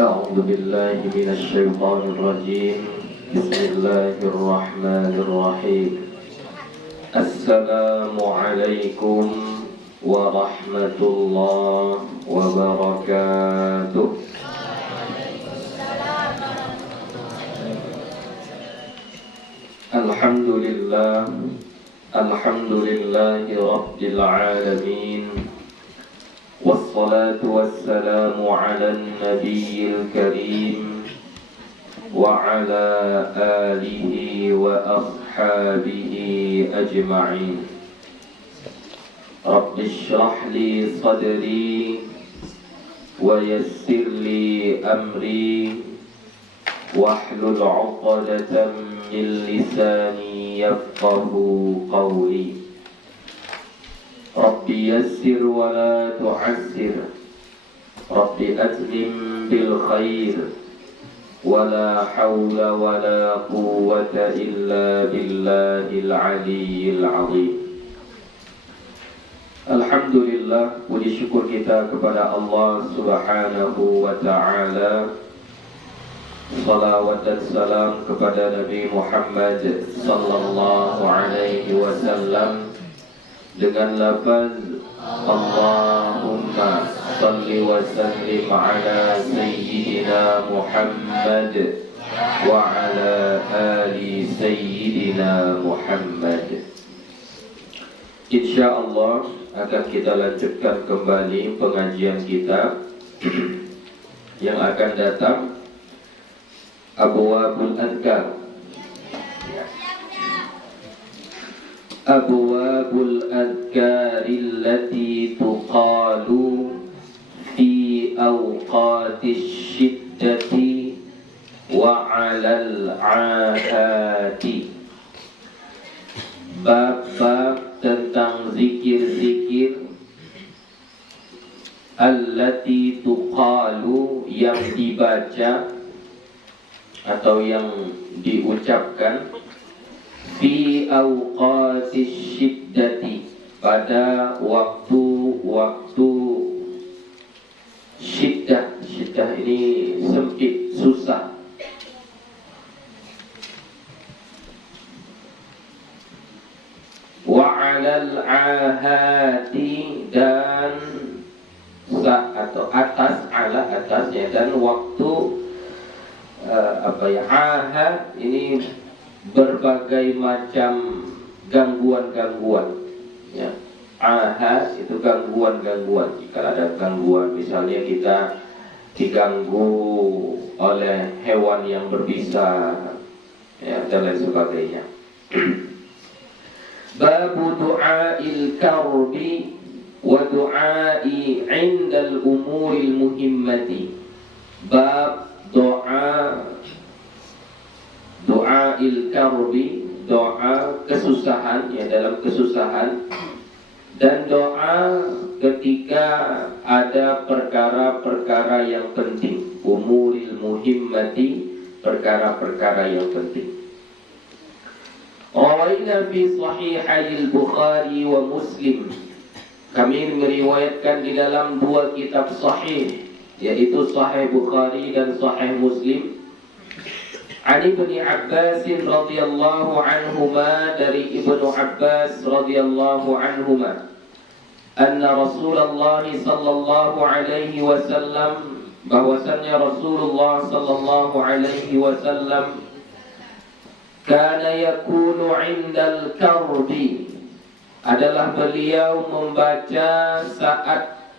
أعوذ بالله من الشيطان الرجيم. بسم الله الرحمن الرحيم. السلام عليكم ورحمة الله وبركاته. الحمد لله الحمد لله رب العالمين، والصلاة والسلام على النبي الكريم وعلى آله وأصحابه أجمعين. رب اشرح لي صدري ويسر لي أمري واحلل عقدة من لساني يفقه قولي. رب يسر ولا تعسر، رب أتمم بالخير، ولا حول ولا قوة إلا بالله العلي العظيم. Alhamdulillah, puji syukur kita kepada Allah Subhanahu wa ta'ala. Salawat dan salam kepada Nabi Muhammad sallallahu alaihi wasallam dengan lafaz Allahumma salli wa sallim ala Sayyidina Muhammad wa ala ali Sayyidina Muhammad. InsyaAllah akan kita lanjutkan kembali pengajian kita yang akan datang, Abwabul Adhkar. Abwabul Adhkar allati tuqalu fi awqatis syiddati wa 'alal 'ahati. Bab-bab tentang zikir-zikir allati tuqalu, yang dibaca atau yang diucapkan, fi awqatis syiddati, pada waktu-waktu syiddah. Syiddah ini sempit, susah. Wa 'alal 'ahati, dan atau atas, ala atasnya, dan waktu ahad ini berbagai macam gangguan-gangguan, ya. Ahad itu gangguan-gangguan. Jika ada gangguan, misalnya kita diganggu oleh hewan yang berbisa, ya, dan lain sebagainya. Babu du'ail karbi wa du'ai 'indal umuril muhimmati. Bab doa karbi, doa kesusahan, ya, dalam kesusahan, dan doa ketika ada perkara-perkara yang penting. Umuril muhimmati, perkara-perkara yang penting. Rawaina fi sahihai al-Bukhari wa Muslim. Kami meriwayatkan di dalam dua kitab sahih, yaitu Sahih Bukhari dan Sahih Muslim. Ali bin Abbas radhiyallahu anhuma, dari Ibnu Abbas radhiyallahu anhuma, anna Rasulullah sallallahu alaihi wasallam, bahwasannya Rasulullah sallallahu alaihi wasallam, kana yakunu 'indal karbi, adalah beliau membaca saat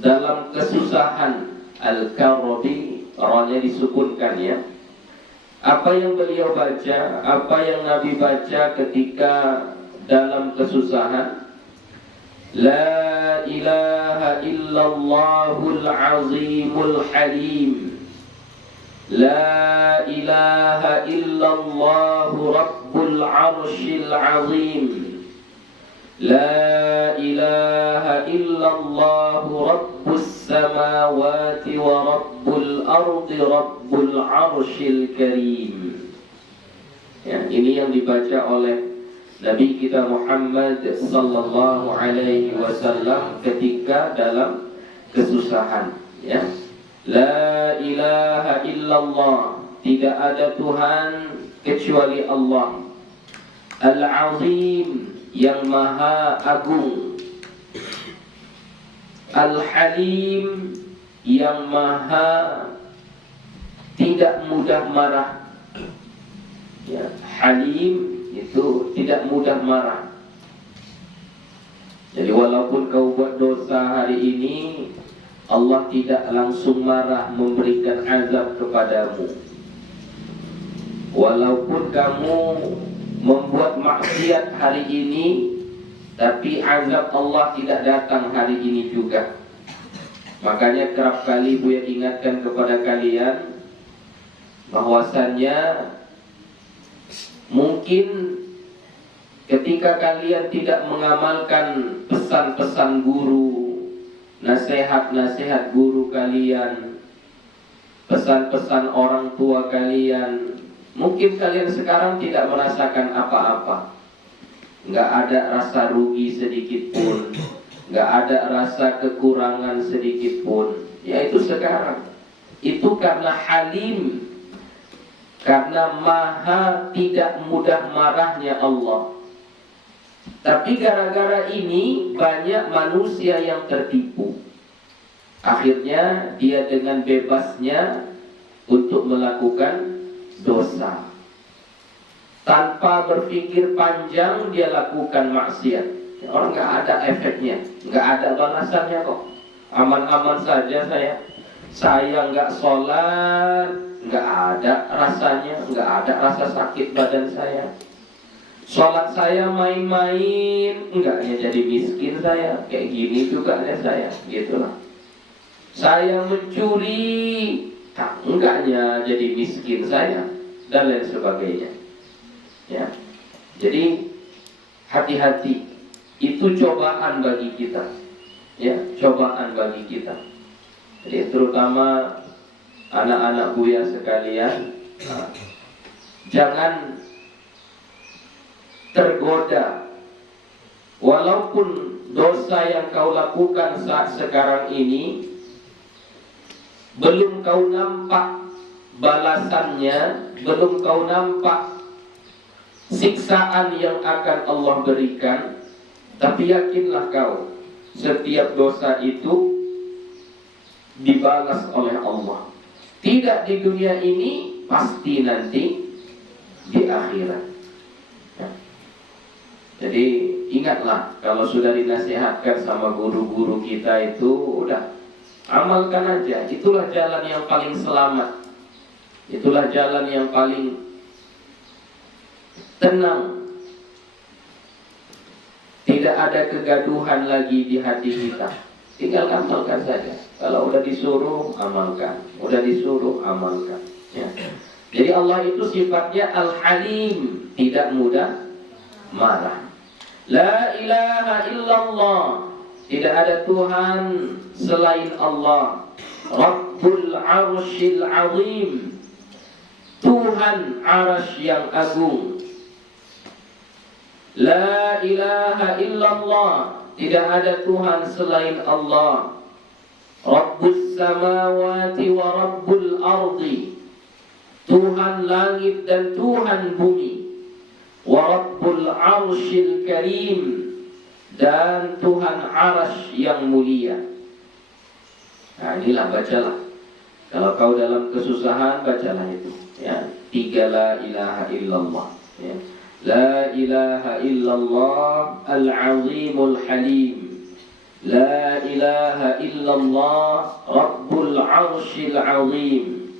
dalam kesusahan. Al-karbi, ranya disukunkan, ya. Apa yang beliau baca, apa yang Nabi baca ketika dalam kesusahan? La ilaha illallahul azimul halim, la ilaha illallahu rabbul arshil azim, la ilaha illallahu rabbus samawati wa rabbul ardi rabbul arshil karim. Ya, ini yang dibaca oleh Nabi kita Muhammad sallallahu alaihi wasallam ketika dalam kesusahan, ya. La ilaha illallah, tidak ada Tuhan kecuali Allah. Al-Azim, yang maha agung. Al-Halim, yang maha tidak mudah marah. Ya, Halim itu tidak mudah marah. Jadi walaupun kau buat dosa hari ini, Allah tidak langsung marah memberikan azab kepadamu. Walaupun kamu membuat maksiat hari ini, tapi azab Allah tidak datang hari ini juga. Makanya kerap kali Buya ingatkan kepada kalian bahwasannya mungkin ketika kalian tidak mengamalkan pesan-pesan guru, nasihat-nasihat guru kalian, pesan-pesan orang tua kalian, mungkin kalian sekarang tidak merasakan apa-apa. Nggak ada rasa rugi sedikit pun, nggak ada rasa kekurangan sedikit pun. Yaitu sekarang. Itu karena Halim, karena maha tidak mudah marahnya Allah. Tapi gara-gara ini banyak manusia yang tertipu. Akhirnya dia dengan bebasnya untuk melakukan dosa. Tanpa berpikir panjang dia lakukan maksiat. Orang nggak ada efeknya, nggak ada balasannya kok. Aman-aman saja saya nggak sholat, nggak ada rasanya, nggak ada rasa sakit badan saya. Sholat saya main-main, enggaknya jadi miskin saya. Kayak gini juga saya, gitulah. Saya mencuri, enggaknya jadi miskin saya, dan lain sebagainya. Ya, jadi hati-hati. Itu cobaan bagi kita. Ya, cobaan bagi kita. Jadi terutama anak-anak Buya sekalian, jangan tergoda. Walaupun dosa yang kau lakukan saat sekarang ini belum kau nampak balasannya, belum kau nampak siksaan yang akan Allah berikan, tapi yakinlah kau, setiap dosa itu dibalas oleh Allah. Tidak di dunia ini, pasti nanti di akhirat. Jadi ingatlah, kalau sudah dinasihatkan sama guru-guru kita itu, udah amalkan aja. Itulah jalan yang paling selamat. Itulah jalan yang paling tenang. Tidak ada kegaduhan lagi di hati kita. Tinggal amalkan saja. Kalau udah disuruh, amalkan. Udah disuruh, amalkan. Ya. Jadi Allah itu sifatnya Al-Halim, tidak mudah marah. La ilaha illallah, tidak ada Tuhan selain Allah. Rabbul Arshil Azim, Tuhan Arasy yang agung. La ilaha illallah, tidak ada Tuhan selain Allah. Rabbus samawati wa rabbul ardi, Tuhan langit dan Tuhan bumi. Wa rabbul arshil karim, dan Tuhan Arasy yang mulia. Nah inilah, bacalah. Kalau kau dalam kesusahan, bacalah itu. Ya, 3 la ilaha illallah. Ya. La ilaha illallah al-azimul halim. La ilaha illallah rabbul arshil azim.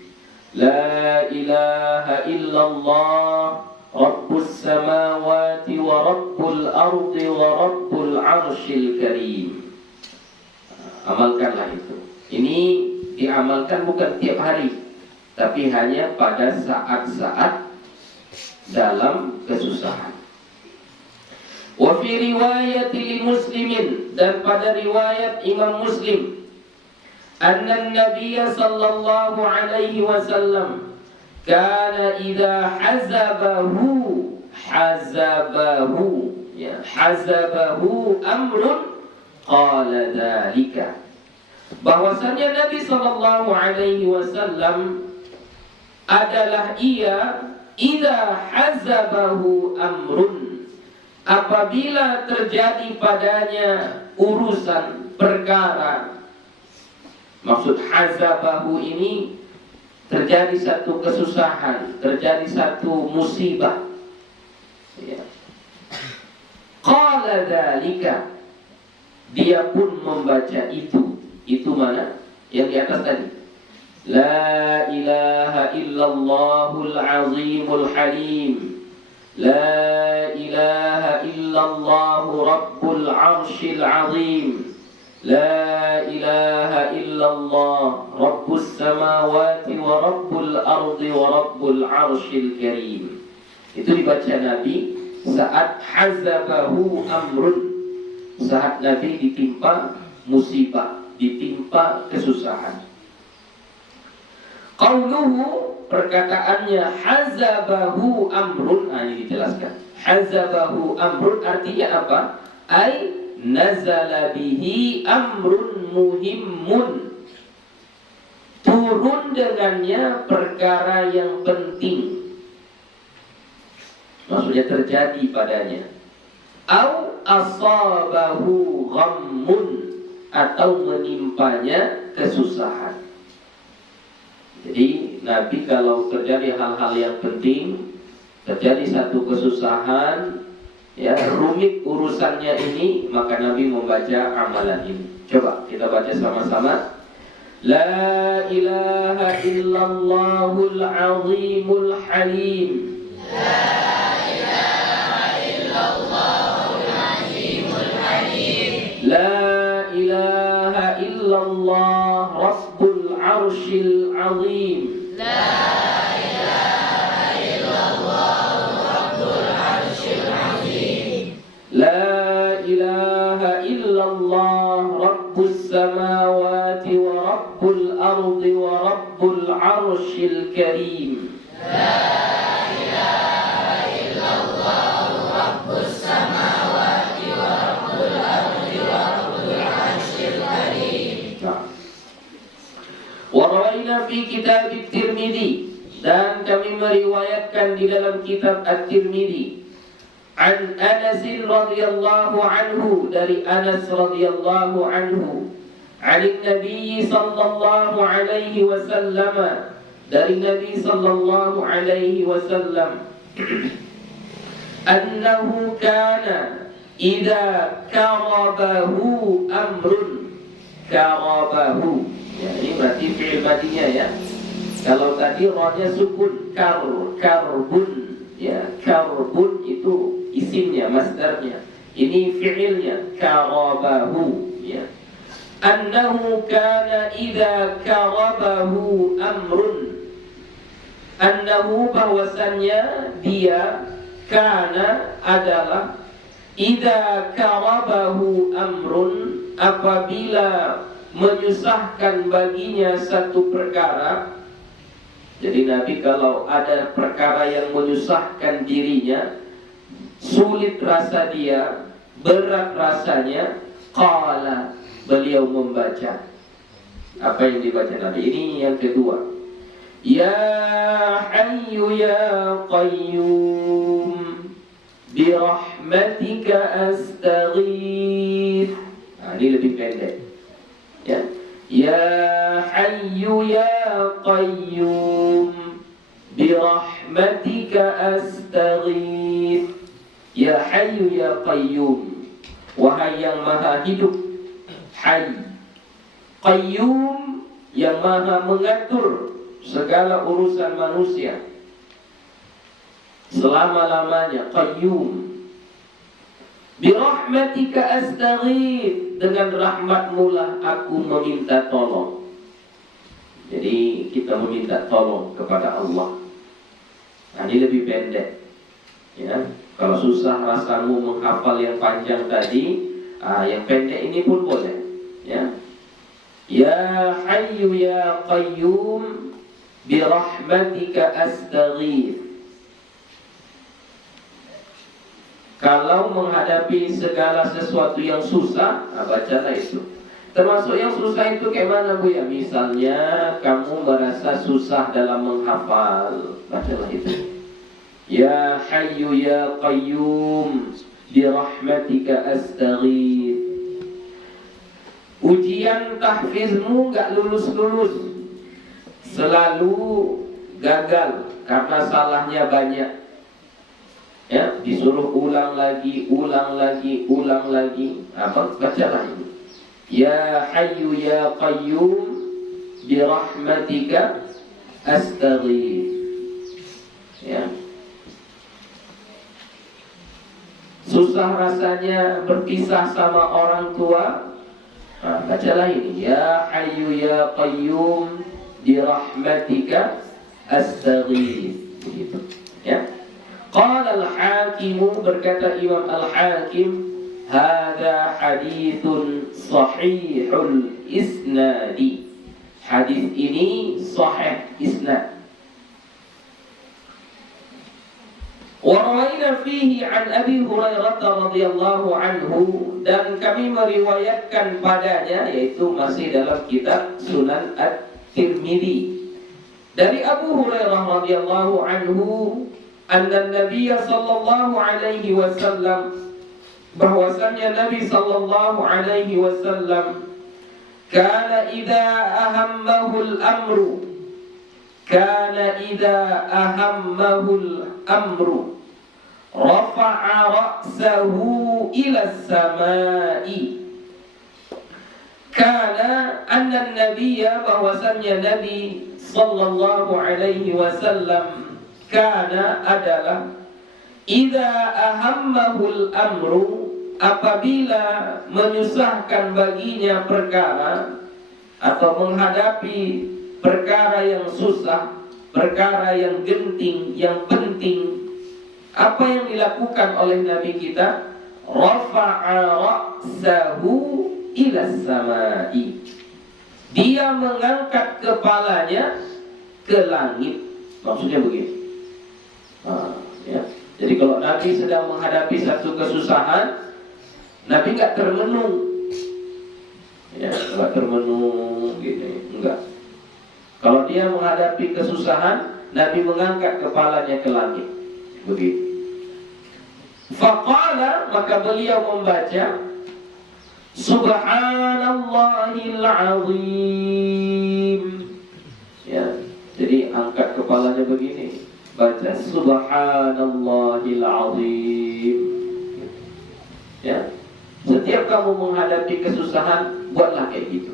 La ilaha illallah Rabbus samawati wa rabbul ardi wa rabbul arshil karim. Amalkanlah itu. Ini diamalkan bukan tiap hari, tapi hanya pada saat-saat dalam kesusahan. Wa fi riwayati muslimin, dan pada riwayat Imam Muslim, anna Nabiy sallallahu alaihi wasallam kana idza hazabahu amrun qala dzalika bahwasanya Nabi sallallahu alaihi wasallam adalah ia idza hazabahu amrun, apabila terjadi padanya urusan perkara. Maksud hazabahu ini terjadi satu kesusahan, terjadi satu musibah. Ya. Qala dzalika, dia pun membaca itu. Itu mana? Yang di atas tadi. La ilaha illallahul azimul halim. La ilaha illallahu rabbul arshil azim. La ilaha illallah rabbus samawati wa rabbul ardi wa rabbul arshil karim. Itu dibaca Nabi saat hazabahu amrun, saat Nabi ditimpa musibah, ditimpa kesusahan. Qauluhu, perkataannya hazabahu amrun, ini dijelaskan. Hazabahu amrun artinya apa? Ai nazala bihi amrun muhimmun, turun dengannya perkara yang penting, maksudnya terjadi padanya. Au asabahu ghammun, atau menimpanya kesusahan. Jadi Nabi kalau terjadi hal-hal yang penting, terjadi satu kesusahan, ya rumit urusannya ini, maka Nabi membaca amalan ini. Coba kita baca sama-sama. La ilaha illallahul azimul halim. La ilaha illallahul azimul halim. La ilaha illallah rabbul arshil azim. La ilaha illallah rabbul arshil azim. La ilaha illallah rabbus samawati wa rabbul ardi wa rabbul arshil karim. La ilaha illallah rabbus samawati wa rabbul ardi wa rabbul arshil karim. Warawaina fi kitab at-Tirmidzi, dan kami meriwayatkan di dalam kitab At-Tirmidzi an Anas radhiyallahu anhu, dari Anas radhiyallahu anhu, an Nabi sallallahu alaihi wasallam, dari Nabi sallallahu alaihi wasallam, annahu kana idza karabahu amrun, karabahu, ya, ini berarti fi'il madinya ya. Kalau tadi rohnya sukun, karbun, ya, karbun itu isimnya, masdarnya. Ini fi'ilnya, karabahu, ya. Annahu kana idza karabahu amrun, annahu, bahwasannya dia, kana adalah, idza karabahu amrun, apabila menyusahkan baginya satu perkara. Jadi Nabi kalau ada perkara yang menyusahkan dirinya, sulit rasa dia, berat rasanya, qala, beliau membaca. Apa yang dibaca Nabi? Ini yang kedua. Ya Hayyu ya Qayyum, birahmatika astaghith. Ini lebih pendek. Ya, ya Hayyu ya Qayyum, birahmatika astaghith. Ya Hayyu ya Qayyum, wahai yang maha hidup, Hayy. Qayyum, yang maha mengatur segala urusan manusia selama-lamanya. Qayyum. Birahmatika astaghith, dengan rahmatmu lah aku meminta tolong. Jadi kita meminta tolong kepada Allah. Nah, ini lebih pendek. Ya, kalau susah rasamu menghafal yang panjang tadi, yang pendek ini pun boleh. Ya, ya Hayyu ya Qayyum, birahmatika astaghith. Kalau menghadapi segala sesuatu yang susah, bacalah itu. Termasuk yang susah itu kayak mana Bu ya? Misalnya kamu merasa susah dalam menghafal, bacalah itu. Ya Hayyu Ya Qayyum bi rahmatika astaghith. Ujian tahfizmu gak lulus-lulus, selalu gagal karena salahnya banyak. Ya, disuruh ulang lagi, ulang lagi, ulang lagi. Apa? Bacalah ini. Ya Hayyu Ya Qayyum bi rahmatika astaghith. Ya. Susah rasanya berpisah sama orang tua. Nah, bacalah ini. Ya Hayyu Ya Qayyum bi rahmatika astaghith. Begitu. Ya. Qala al-Hakim, berkata Imam Al-Hakim, hadza haditsun sahihul isnadi. Hadis ini sahih isnad. Wa rawaina fihi an Abi Hurairah radhiyallahu anhu, dan kami meriwayatkan padanya, yaitu masih dalam kitab Sunan At-Tirmidzi, dari Abu Hurairah radhiyallahu anhu, anna Nabi sallallahu alaihi wasallam, bahwasannya Nabi sallallahu alaihi wasallam, kana idza ahammahu al-amru, kana idza ahammahu al-amru rafa'a ra'sahu ila as-sama'i. Kana anna an-nabiyya, bahwasannya Nabi sallallahu alaihi wasallam, kana adalah idza ahammahul amru, apabila menyusahkan baginya perkara atau menghadapi perkara yang susah, perkara yang genting, yang penting, apa yang dilakukan oleh Nabi kita? Rafa'a ra'sahu ila samai. Dia mengangkat kepalanya ke langit. Maksudnya begini. Ya. Jadi kalau Nabi sedang menghadapi satu kesusahan, Nabi nggak termenung, ya, nggak termenung gitu, enggak. Kalau dia menghadapi kesusahan, Nabi mengangkat kepalanya ke langit, begitu. Faqala, maka beliau membaca, Subhanallahil azim. Ya, jadi angkat kepalanya begini. Baca Subhanallahil azim. Ya. Setiap kamu menghadapi kesusahan, buatlah kayak gitu.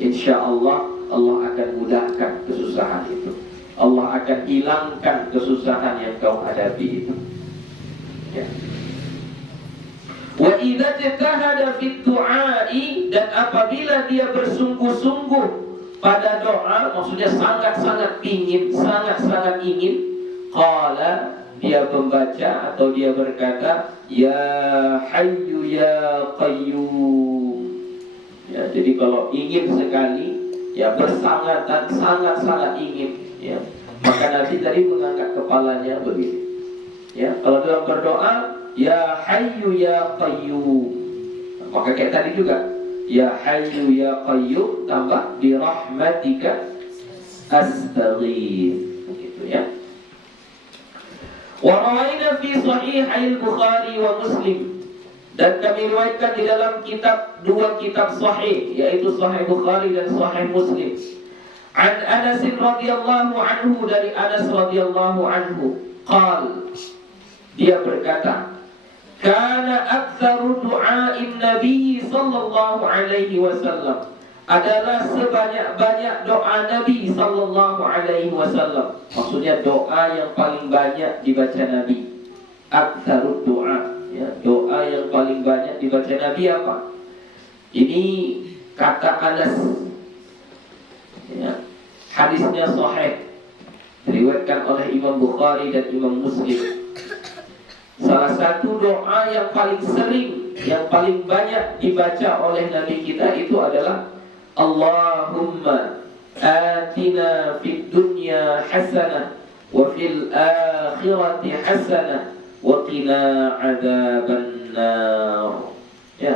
Insya Allah, Allah akan mudahkan kesusahan itu. Allah akan hilangkan kesusahan yang kau hadapi itu. Ya. Wa idza jatahada fit du'ai, dan apabila dia bersungguh-sungguh pada doa, maksudnya sangat-sangat ingin, sangat-sangat ingin, qala, dia membaca atau dia berkata, Ya Hayyu Ya Qayyum. Ya, jadi kalau ingin sekali, ya bersangatan, sangat-sangat ingin, ya, maka Nabi tadi mengangkat kepalanya begini. Ya, kalau dalam berdoa, Ya Hayyu Ya Qayyum, maka kayak tadi juga, Ya Hayyu Ya Qayyum tambah bi rahmatika astaghith, begitu ya. Wa rawaina fi sahih al-Bukhari wa Muslim, dan kami riwayatkan di dalam dua kitab sahih, yaitu Sahih Bukhari dan Sahih Muslim. An Anas radhiyallahu anhu, dari Anas radhiyallahu anhu, qal, dia berkata, kana aktsaru du'a'in Nabi sallallahu alaihi wasallam, adalah sebanyak-banyak doa Nabi sallallahu alaihi wasallam. Maksudnya doa yang paling banyak dibaca Nabi. Aktsarud doa, ya, doa yang paling banyak dibaca Nabi apa? Ini kata Anas. Ya, hadisnya sahih, diriwayatkan oleh Imam Bukhari dan Imam Muslim. Salah satu doa yang paling sering, yang paling banyak dibaca oleh Nabi kita itu adalah Allahumma atina fid dunya hasanah wa fil akhirati hasanah wa qina adzabannar. Ya.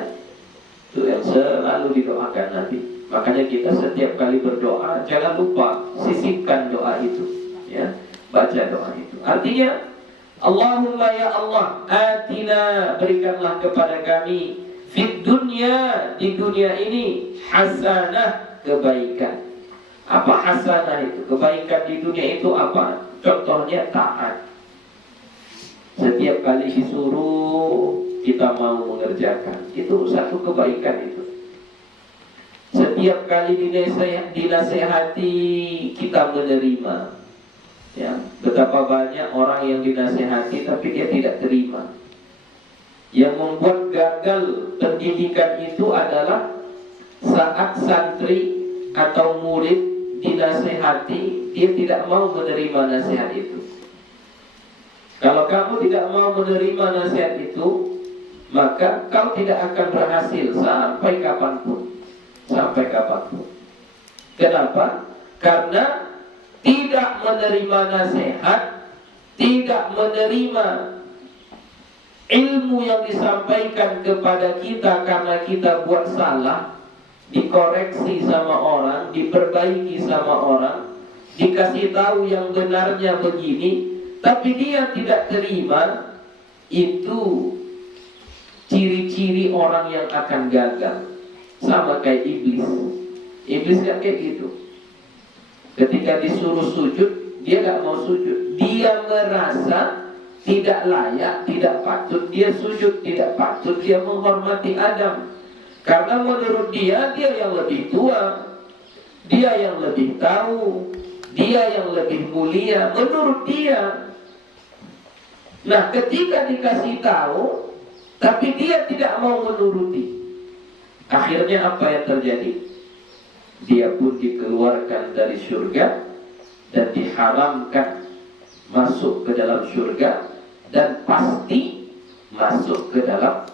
Itu yang selalu didoakan Nabi. Makanya kita setiap kali berdoa jangan lupa sisipkan doa itu, ya, baca doa itu. Artinya, Allahumma ya Allah, atina, berikanlah kepada kami fid dunya, di dunia ini, hasanah, kebaikan. Apa hasanah itu? Kebaikan di dunia itu apa? Contohnya taat. Setiap kali disuruh kita mau mengerjakan, itu satu kebaikan itu. Setiap kali dinasehati kita menerima. Ya, betapa banyak orang yang dinasehati tapi dia tidak terima. Yang membuat gagal pendidikan itu adalah saat santri atau murid dinasehati, dia tidak mau menerima nasihat itu. Kalau kamu tidak mau menerima nasihat itu, maka kau tidak akan berhasil sampai kapanpun. Sampai kapanpun. Kenapa? Karena tidak menerima nasihat, tidak menerima ilmu yang disampaikan kepada kita karena kita buat salah, dikoreksi sama orang, diperbaiki sama orang, dikasih tahu yang benarnya begini, tapi dia tidak terima. Itu ciri-ciri orang yang akan gagal. Sama kayak iblis. Iblis kan kayak gitu. Ketika disuruh sujud, dia gak mau sujud. Dia merasa tidak layak, tidak patut dia sujud, tidak patut dia menghormati Adam. Karena menurut dia yang lebih tua, dia yang lebih tahu, dia yang lebih mulia menurut dia. Nah, ketika dikasih tahu, tapi dia tidak mau menuruti, akhirnya apa yang terjadi? Dia pun dikeluarkan dari surga dan diharamkan masuk ke dalam surga, dan pasti masuk ke dalam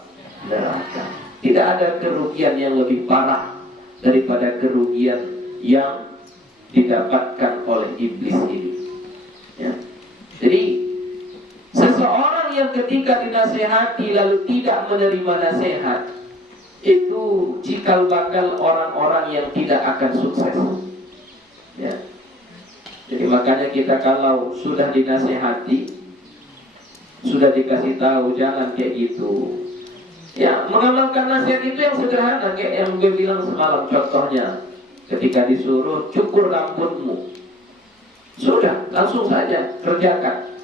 neraka. Tidak ada kerugian yang lebih parah daripada kerugian yang didapatkan oleh iblis ini, ya. Jadi seseorang yang ketika dinasehati lalu tidak menerima nasihat, itu cikal bakal orang-orang yang tidak akan sukses, ya. Jadi makanya kita kalau sudah dinasehati, sudah dikasih tahu jangan kayak gitu, ya, mengamalkan nasihat itu yang sederhana, kayak yang gue bilang semalam contohnya. Ketika disuruh cukur rambutmu, sudah langsung saja kerjakan.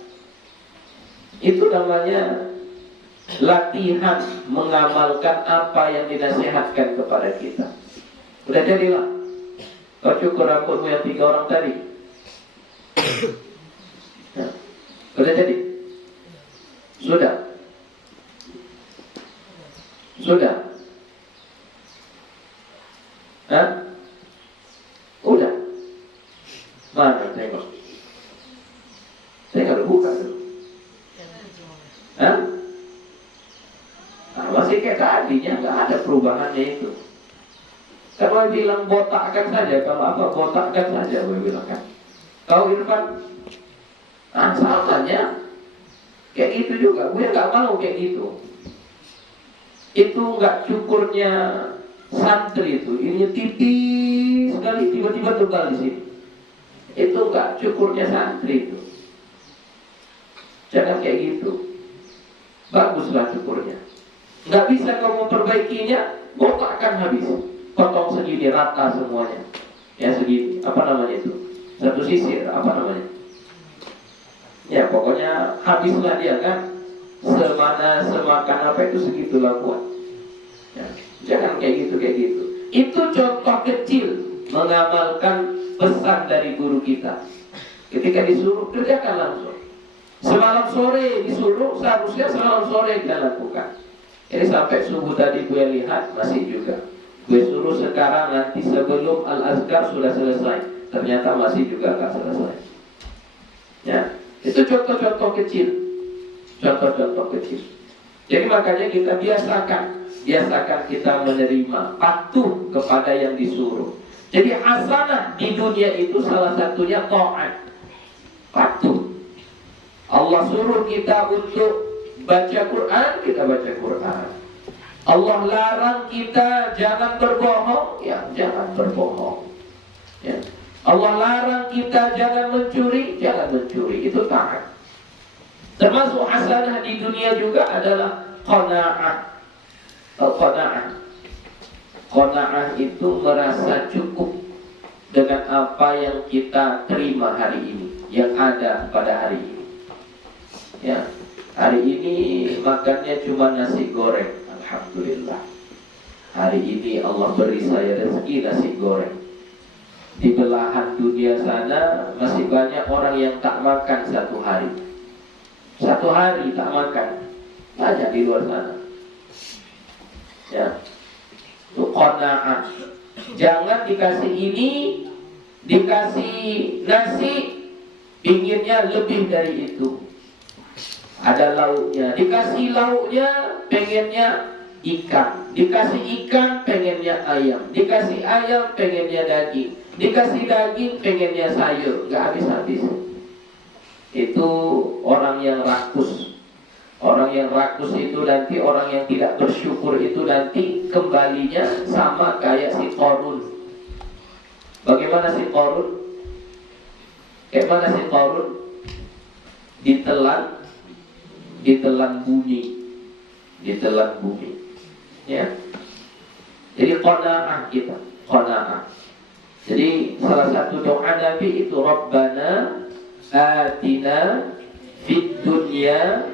Itu namanya latihan mengamalkan apa yang dinasihatkan kepada kita. Udah jadilah kau cukur rambutmu yang 3 orang tadi. Nah, udah jadi? Sudah? Sudah? Hah? Udah? Mana tengok? Saya nggak ada buka tuh. Hah? Nah, masih kayak tadinya, nggak ada perubahannya itu. Kalau bilang botakkan saja, kalau apa botakkan saja, gue bilang kan. Kau Irfan, asalnya kayak gitu juga, gue nggak mau kayak gitu. Itu nggak cukurnya santri itu, ini tipis sekali, tiba-tiba tebal di sini. Itu nggak cukurnya santri itu. Jangan kayak gitu. Baguslah cukurnya. Nggak bisa kamu memperbaikinya, botakkan habis. Potong segini rata semuanya. Ya segini, apa namanya itu? Satu sisir, apa namanya? Ya pokoknya habislah dia kan. Semana semakan apa itu segitulah buat. Ya, jangan kayak gitu. Itu contoh kecil mengamalkan pesan dari guru kita. Ketika disuruh kerjakan langsung. Semalam sore disuruh, seharusnya semalam sore kita lakukan. Ini sampai subuh tadi gue lihat masih juga. Gue suruh sekarang nanti sebelum Al-Azkar sudah selesai. Ternyata masih juga gak selesai. Ya, itu contoh-contoh kecil. Contoh-contoh kecil. Jadi makanya kita biasakan kita menerima, patuh kepada yang disuruh. Jadi hasanah di dunia itu salah satunya taat, patuh. Allah suruh kita untuk baca Quran, kita baca Quran. Allah larang kita jangan berbohong, ya jangan berbohong. Ya. Allah larang kita jangan mencuri, jangan mencuri. Itu taat. Termasuk hasanah di dunia juga adalah qanaah. Qanaah. Qanaah itu merasa cukup dengan apa yang kita terima hari ini, yang ada pada hari ini. Ya, hari ini makannya cuma nasi goreng. Alhamdulillah. Hari ini Allah beri saya rezeki nasi goreng. Di belahan dunia sana masih banyak orang yang tak makan satu hari. Satu hari tak makan. Banyak di luar sana. Ya. Itu qanaah. Jangan dikasih ini, dikasih nasi, inginnya lebih dari itu. Ada lauknya, dikasih lauknya, pengennya ikan. Dikasih ikan, pengennya ayam. Dikasih ayam, pengennya daging. Dikasih daging, pengennya sayur. Gak habis-habis. Itu orang yang rakus. Orang yang rakus itu nanti, orang yang tidak bersyukur itu nanti kembalinya sama kayak si Qarun. Bagaimana si Qarun? Kayak mana si Qarun? Ditelan bumi. Ditelan bumi. Ya. Jadi qanaah kita, qanaah. Jadi salah satu doa Nabi itu Rabbana atina fid dunya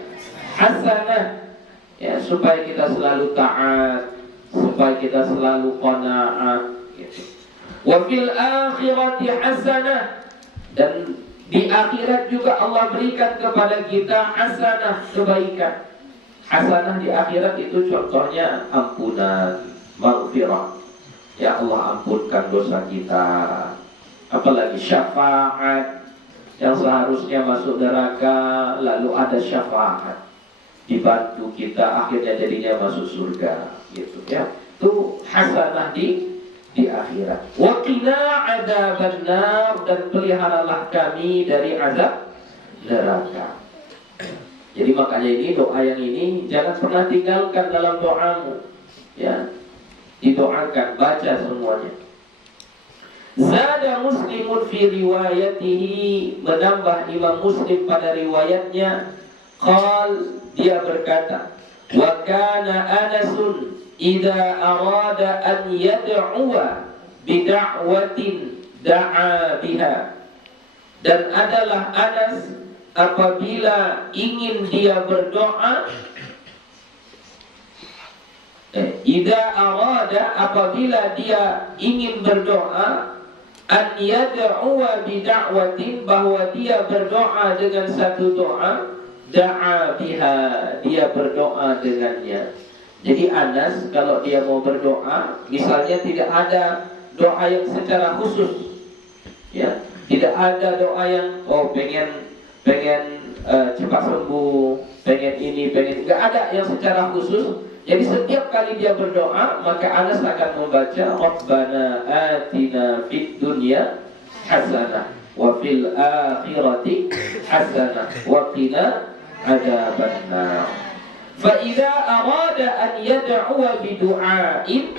hasanah, ya, supaya kita selalu taat, supaya kita selalu qanaah, gitu. Wa fil akhirati hasanah, dan di akhirat juga Allah berikan kepada kita hasanah, kebaikan. Hasanah di akhirat itu contohnya ampunan, maghfirah. Ya Allah ampunkan dosa kita. Apalagi syafaat, yang seharusnya masuk neraka lalu ada syafaat, dibantu kita akhirnya jadinya masuk surga, gitu ya. Itu hasanah di akhirat. Wa qina adzabannar, dan peliharalah kami dari azab neraka. Jadi makanya ini doa yang ini jangan pernah tinggalkan dalam doamu, ya. Didoakan, baca semuanya. Zada Muslimun fi riwayatihi, menambah Imam Muslim pada riwayatnya, qal, dia berkata, wa kana Anasun idza arada an yad'uwa bid'awatin da'a biha. Dan adalah Anas apabila ingin dia berdoa, idza arada, apabila dia ingin berdoa, an yad'uwa bid'awatin, bahwa dia berdoa dengan satu doa, da'a biha, dia berdoa dengannya. Jadi Anas kalau dia mau berdoa, misalnya tidak ada doa yang secara khusus, ya, tidak ada doa yang pengen cepat sembuh, pengen ini, pengen, nggak ada yang secara khusus. Jadi setiap kali dia berdoa, maka Anas akan membaca Rabbana atina fid dunya hasanah wa fil akhirati hasanah wa qina adzabannar. Fa idza arada an yad'uwa bi du'ain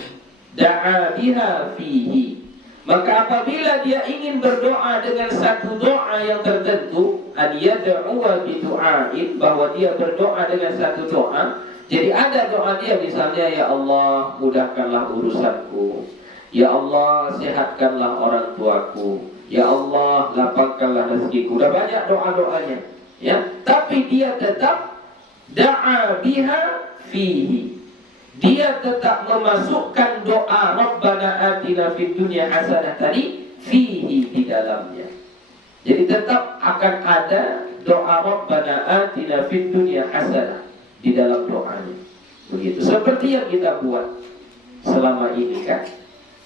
da'a biha fihi. Maka apabila dia ingin berdoa dengan satu doa yang tertentu, an yad'uwa bi du'ain, bahwa dia berdoa dengan satu doa. Jadi ada doa dia, misalnya, ya Allah mudahkanlah urusanku, ya Allah sehatkanlah orang tuaku, ya Allah lapangkanlah rezekiku. Udah banyak doa-doanya, ya. Tapi dia tetap da'a biha fihi. Dia tetap memasukkan doa Rabbana atina fid dunya hasanah tadi fihi, di dalamnya. Jadi tetap akan ada doa Rabbana atina fid dunya hasanah di dalam doanya. Begitu. Seperti yang kita buat selama ini, kan.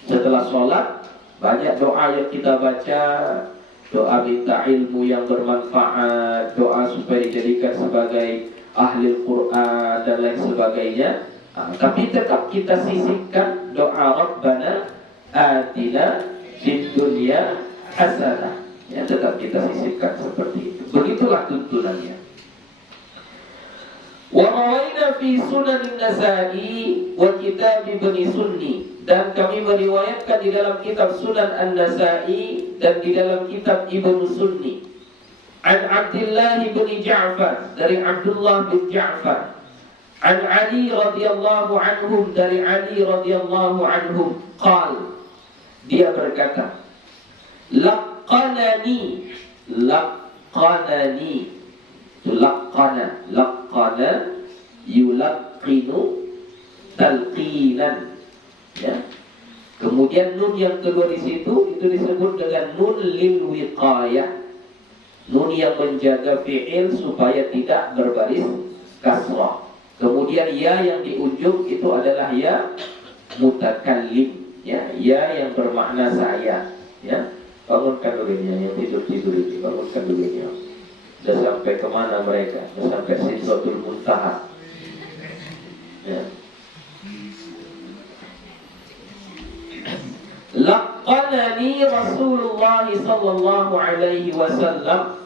Setelah sholat banyak doa yang kita baca. Doa minta ilmu yang bermanfaat, doa supaya dijadikan sebagai ahli Quran dan lain sebagainya. Tapi tetap kita sisipkan doa Rabbana atina fid dunya hasanah, ya, tetap kita sisipkan seperti itu. Begitulah tuntunannya. Wa rawaina fi Sunan An-Nasa'i wa Kitab Ibn Sunni, dan kami meriwayatkan di dalam kitab Sunan An-Nasa'i dan di dalam kitab Ibn Sunni. An Abdullah bin Ja'far, dari Abdullah bin Ja'far. An Ali radhiyallahu anhum, dari Ali radhiyallahu anhum, qal, dia berkata, laqanani, laqanani, laqana yulaqinu talqinan, ya. Kemudian nun yang kedua di situ itu disebut dengan nun lil wiqayah, nun yang menjaga fi'il supaya tidak berbaris kasrah. Kemudian ya yang di ujung itu adalah ya mutakallim, ya, ya yang bermakna saya, ya. Bangunkan dulunya yang tidur-tidur itu, bangunkan dulunya. Sudah sampai kemana mereka? Sudah sampai Sidratul Muntaha, ya. Laqanani Rasulullah sallallahu alaihi wasallam,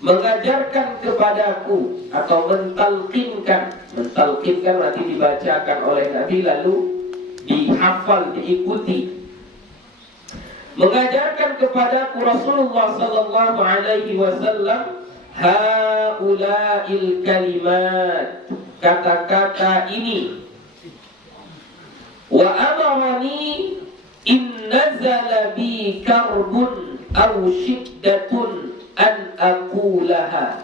mengajarkan kepadaku atau mentalqinkan. Mentalqinkan berarti dibacakan oleh Nabi lalu dihafal, diikuti. Mengajarkan kepadaku Rasulullah sallallahu alaihi wasallam haula'il kalimat, kata-kata ini. Wa amarani in nazala bi karbun aw shiddatun an aqulaha.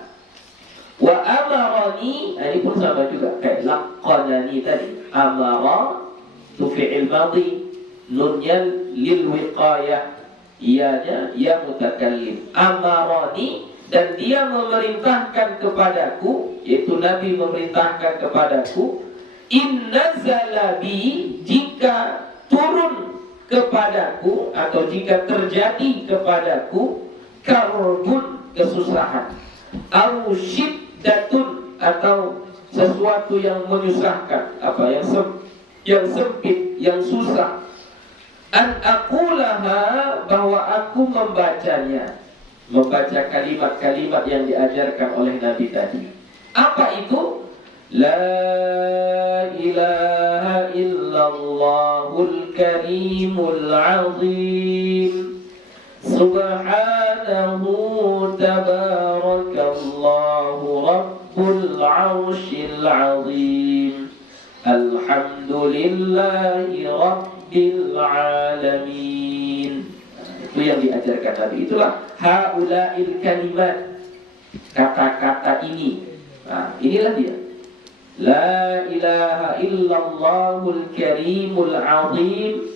Wa amarani, ini pun sama juga kayak laqanani tadi. Amara itu fi'il madhi, nunnya lil wiqayah, iyanya ya mutakallim. Amarani, dan dia memerintahkan kepadaku, yaitu Nabi memerintahkan kepadaku, in nazala bi, jika turun kepadaku atau jika terjadi kepadaku karbun, kesusahan, au syiddatun, atau sesuatu yang menyusahkan, apa yang sempit, yang susah, an aqulaha, bahwa aku membacanya, membaca kalimat-kalimat yang diajarkan oleh Nabi tadi. Apa itu? La ilaha illallahul karimul azim, subhanahu tabarakallahu rabbul arshil azim, alhamdulillahi rabbil alamin. Itu yang diajarkan Nabi. Itulah haula'il kalimat, kata-kata ini. Nah, inilah dia. La ilaha illallahul karimul azim,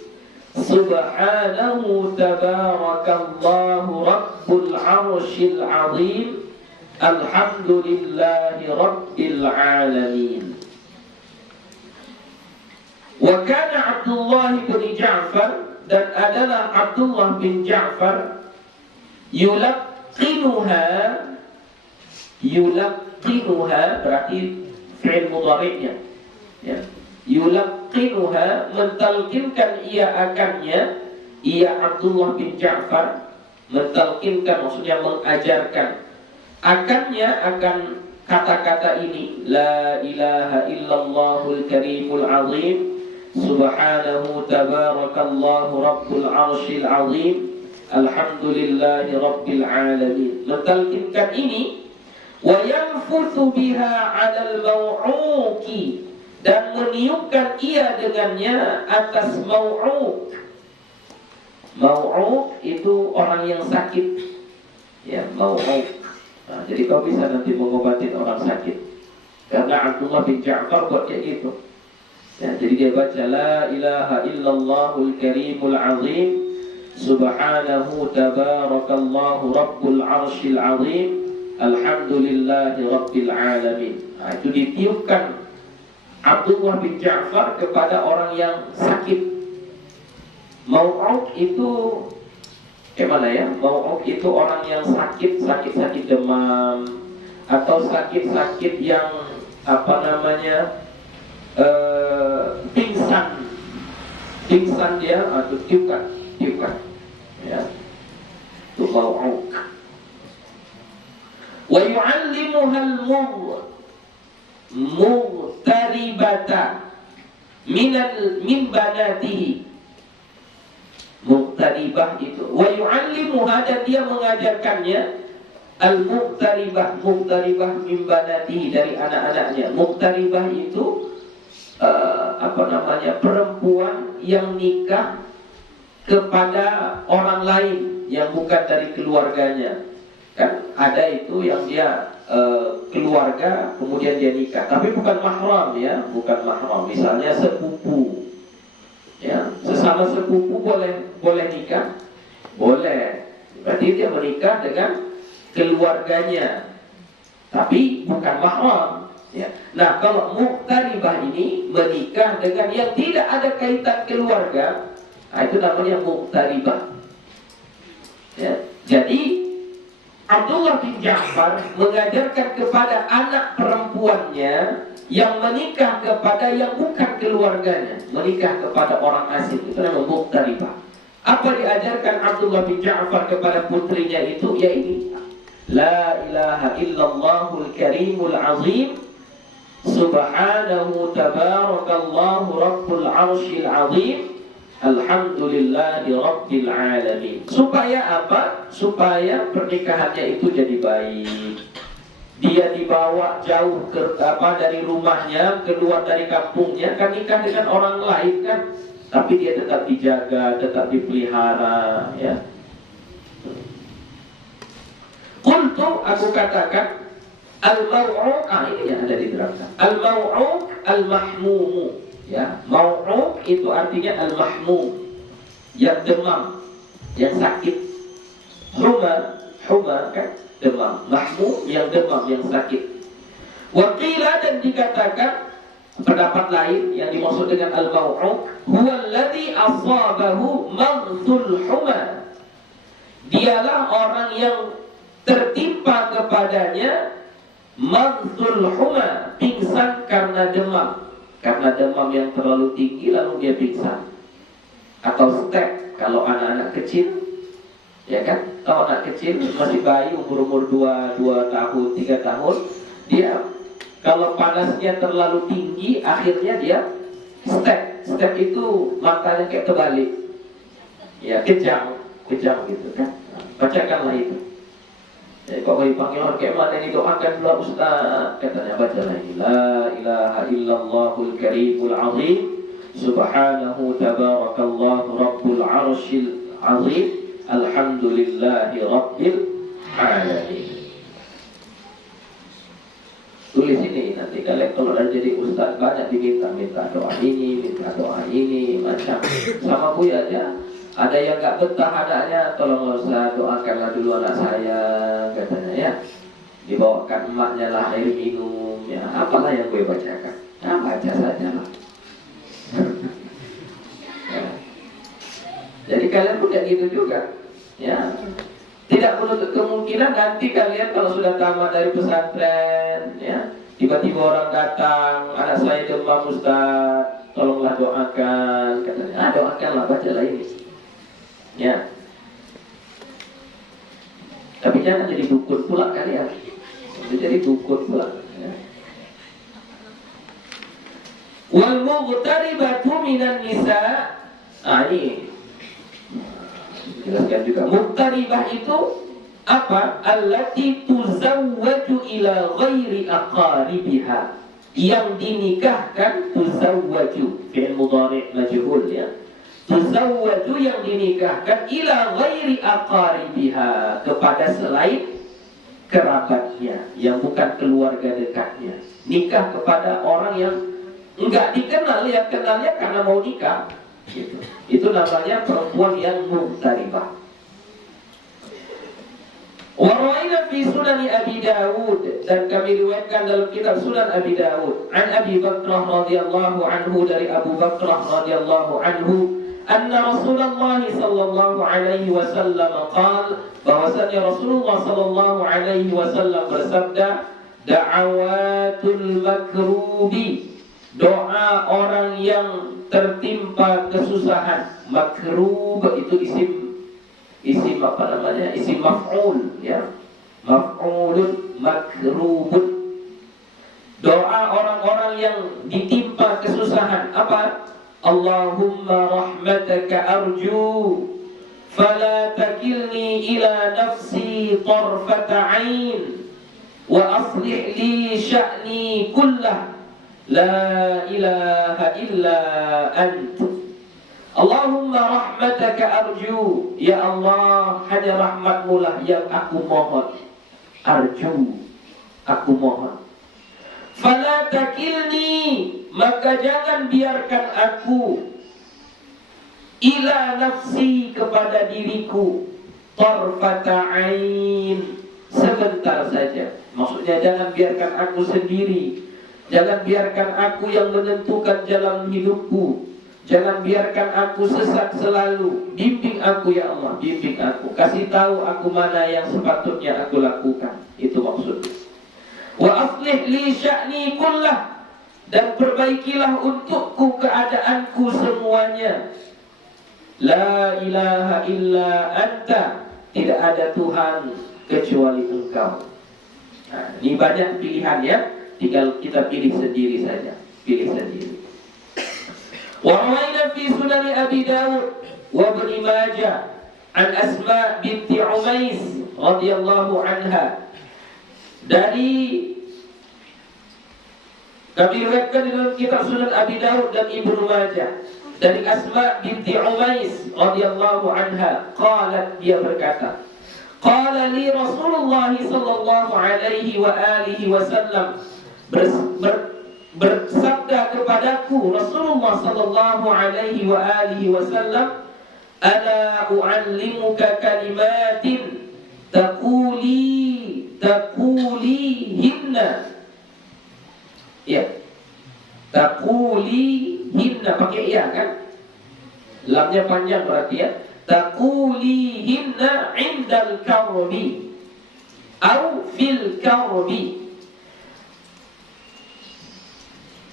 subhanahu tabarakallahu rabbul arshil azim, alhamdulillahi rabbil alamin. Wa kana Abdullah bin Ja'far, dan adalah Abdullah bin Ja'far, yulaqqinuha berarti fi'il mudhari'nya, ya. Yulaqqinuha, mentalqinkan ia akannya, ia Abdullah bin Ja'far mentalqinkan, maksudnya mengajarkan akannya, akan kata-kata ini, la ilaha illallahul karimul azim, subhanahu tabarakallahu rabbul arshil azim, alhamdulillahi rabbil alamin. Mentalqinkan ini. Wa yanfuthu biha 'alal mau'uqi, dan meniupkan ia dengannya atas mau'uq. Mau'uq itu orang yang sakit, ya, mau'uq. Nah, jadi kau bisa nanti mengobatin orang sakit, karena Abdullah bin Ja'far buat kayak gitu, ya. Jadi dia baca la ilaha illallahul karimul azim, subhanahu tabarakallahu rabbul arshil azim, alhamdulillahi rabbil alamin. Nah, itu ditiupkan Abdullah bin Ja'far kepada orang yang sakit. Mau'uq itu mana ya? Mau'uq itu orang yang sakit demam, atau sakit yang apa namanya, pingsan dia, atau tiupkan, ya. Itu mau'uq. Wa yu'allimuha al-mugh, muqtaribatan min banatihi. Muqtaribah itu wa yu'allimuha, dan dia mengajarkannya. Al-muqtaribah, muqtaribah min banatihi, dari anak-anaknya. Muqtaribah itu perempuan yang nikah kepada orang lain yang bukan dari keluarganya. Kan ada itu yang dia keluarga kemudian dia nikah, tapi bukan mahram ya, bukan mahram. Misalnya sepupu, ya, sesama sepupu boleh nikah, boleh. Berarti dia menikah dengan keluarganya, tapi bukan mahram. Ya. Nah, kalau muqtaribah ini menikah dengan yang tidak ada kaitan keluarga, nah, itu namanya muqtaribah. Ya. Jadi Abdullah bin Ja'far mengajarkan kepada anak perempuannya yang menikah kepada yang bukan keluarganya, menikah kepada orang asing, itu namanya muqtaribah. Apa diajarkan Abdullah bin Ja'far kepada putrinya itu? Ya ini, la ilaha illallahul karimul azim, subhanahu tabarakallahu rabbul arshil azim, alhamdulillahi rabbil alamin. Supaya apa? Supaya pernikahannya itu jadi baik. Dia dibawa jauh dari rumahnya, keluar dari kampungnya, kan nikah dengan orang lain kan, tapi dia tetap dijaga, tetap dipelihara, ya. Untuk aku katakan al-mau'uq, ini yang ada diterangkan. Al-mau'uq al-mahmum, ya. Mau'uq itu artinya al-mahmum, yang demam, yang sakit. Huma kan demam. Mahmum yang demam, yang sakit. Waqila, dan dikatakan pendapat lain yang dimaksud dengan al-mau'uq huwa alladhi asabahu maghthul huma. Dialah orang yang tertimpa kepadanya maghthul huma, pingsan karena demam. Karena demam yang terlalu tinggi lalu dia pingsan. Atau step kalau anak-anak kecil, ya kan? Kalau anak kecil masih bayi umur 2 tahun, 3 tahun, dia kalau panasnya terlalu tinggi akhirnya dia step. Step itu matanya kayak terbalik. Ya, kejang gitu kan. Bacakanlah itu. Jadi kalau dipanggil orang kayak mana ini, doakanlah Ustaz, katanya bacalah ini, la ilaha illallahul karimul azim, subhanahu tabarakallahu rabbul arshil azim, alhamdulillahi rabbil alamin. Tulis ini, nanti kalian kalau udah jadi Ustaz banyak diminta doa ini, macam sama Buya aja. Ada yang gak betah anaknya, tolong Ustaz doakanlah dulu anak saya, katanya ya. Dibawakan emaknya lah air minum, ya apalah yang gue bacakan. Nah, baca saja lah. Ya. Jadi kalian pun kayak gitu juga, ya. Tidak menutup kemungkinan nanti kalian kalau sudah tamat dari pesantren, ya, tiba-tiba orang datang, anak saya demam Ustaz, tolonglah doakan, katanya. Doakanlah, bacalah ini. Ya. Tapi jangan jadi dukun pula kalian. Jadi dukun pula, ya. Wal muqtaribatu minan nisa. Ini jelaskan juga. Muqtaribah itu apa? Allati tuzawwaju ila ghairi aqaribiha. Yang dinikahkan, tuzawwaju, fi'il mudhari' majhul, ya. Tuzawwaju yang dinikahkan ila ghairi aqaribiha, kepada selain kerabatnya, yang bukan keluarga dekatnya. Nikah kepada orang yang enggak dikenal, yang kenalnya karena mau nikah gitu. Itu namanya perempuan yang muqtaribah. Wa rawaina fi Sunan Abi Dawud, dan kami riwayatkan dalam kitab Sunan Abi Dawud, an Abi Bakrah radhiyallahu anhu, dari Abu Bakrah radhiyallahu anhu, anna Rasulullah sallallahu alaihi wasallam qala, bahwasanya Rasulullah sallallahu alaihi wasallam bersabda, da'awatul makrubi, doa orang yang tertimpa kesusahan. Makrub itu isim apa namanya? Isim maf'ul, ya. Maf'ulun makrubun. Doa orang-orang yang ditimpa kesusahan apa? Allahumma rahmataka arju fala takilni ila nafsi tarfata ain wa aslih li sya'ni kullah la ilaha illa ant. Allahumma rahmataka arju, ya Allah, hanya rahmatmu lah yang aku mohon. Arju, aku mohon. Fala takilni, maka jangan biarkan aku ila nafsi, kepada diriku, tarfata ain, sebentar saja. Maksudnya jangan biarkan aku sendiri, jangan biarkan aku yang menentukan jalan hidupku, jangan biarkan aku sesat selalu. Bimbing aku ya Allah, bimbing aku, kasih tahu aku mana yang sepatutnya aku lakukan. Itu maksudnya. Wa aslih li sya'ni kullah, dan perbaikilah untukku keadaanku semuanya. La ilaha illa anta, tidak ada Tuhan kecuali Engkau. Nah, ini banyak pilihan ya, tinggal kita pilih sendiri saja, pilih sendiri. Wa rawaina fi sunan Abi Dawud wa Ibnu Majah an Asma binti Umais radhiyallahu anha, dari kami riwayatkan dalam kitab Sunan Abi Dawud dan Ibnu Majah dari Asma binti Umais radhiyallahu anha, qalat, dia berkata, qala li Rasulullah sallallahu alaihi wa alihi wasallam, bersabda kepadaku Rasulullah sallallahu alaihi wa alihi wasallam, ana u'allimuka kalimatin taqulihinna, ya, taqulihinna pakai ya kan, lamnya panjang berarti ya, taqulihinna indal karbi au fil karbi.